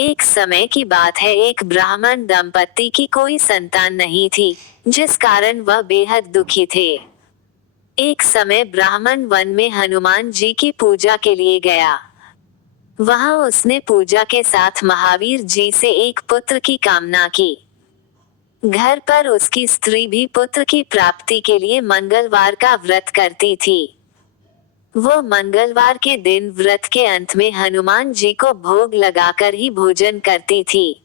एक समय की बात है, एक ब्राह्मण दंपति की कोई संतान नहीं थी, जिस कारण वह बेहद दुखी थे। एक समय ब्राह्मण वन में हनुमान जी की पूजा के लिए गया। वहां उसने पूजा के साथ महावीर जी से एक पुत्र की कामना की। घर पर उसकी स्त्री भी पुत्र की प्राप्ति के लिए मंगलवार का व्रत करती थी। वो मंगलवार के दिन व्रत के अंत में हनुमान जी को भोग लगाकर ही भोजन करती थी।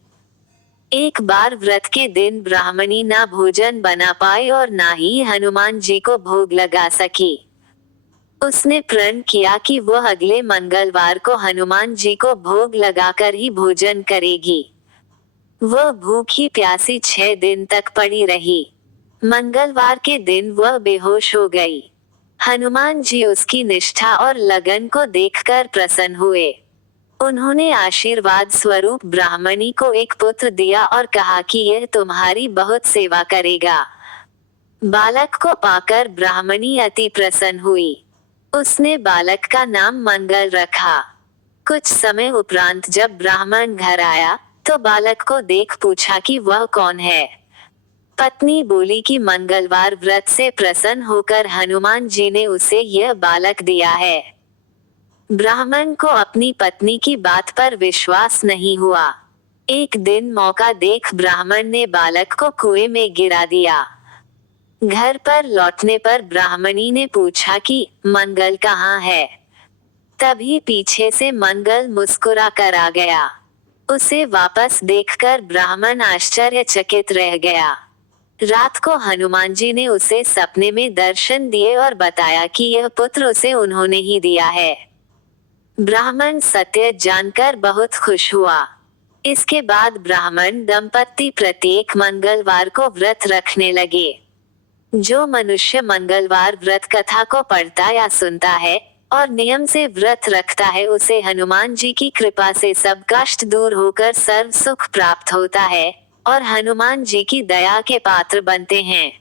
एक बार व्रत के दिन ब्राह्मणी ना भोजन बना पाई और ना ही हनुमान जी को भोग लगा सकी। उसने प्रण किया कि वह अगले मंगलवार को हनुमान जी को भोग लगाकर ही भोजन करेगी। वह भूखी प्यासी 6 दिन तक पड़ी रही। मंगलवार के दिन वह बेहोश हो गई। हनुमान जी उसकी निष्ठा और लगन को देखकर प्रसन्न हुए। उन्होंने आशीर्वाद स्वरूप ब्राह्मणी को एक पुत्र दिया और कहा कि यह तुम्हारी बहुत सेवा करेगा। बालक को पाकर ब्राह्मणी अति प्रसन्न हुई। उसने बालक का नाम मंगल रखा। कुछ समय उपरांत जब ब्राह्मण घर आया, तो बालक को देख पूछा कि वह कौन है। पत्नी बोली कि मंगलवार व्रत से प्रसन्न होकर हनुमान जी ने उसे यह बालक दिया है। ब्राह्मण को अपनी पत्नी की बात पर विश्वास नहीं हुआ। एक दिन मौका देख ब्राह्मण ने बालक को कुएं में गिरा दिया। घर पर लौटने पर ब्राह्मणी ने पूछा कि मंगल कहाँ है। तभी पीछे से मंगल मुस्कुरा कर आ गया। उसे वापस देखकर ब्राह्मण आश्चर्यचकित रह गया। रात को हनुमान जी ने उसे सपने में दर्शन दिए और बताया कि यह पुत्र उसे उन्होंने ही दिया है। ब्राह्मण सत्य जानकर बहुत खुश हुआ। इसके बाद ब्राह्मण दंपति प्रत्येक मंगलवार को व्रत रखने लगे। जो मनुष्य मंगलवार व्रत कथा को पढ़ता या सुनता है और नियम से व्रत रखता है, उसे हनुमान जी की कृपा से सब कष्ट दूर होकर सर्व सुख प्राप्त होता है और हनुमान जी की दया के पात्र बनते हैं।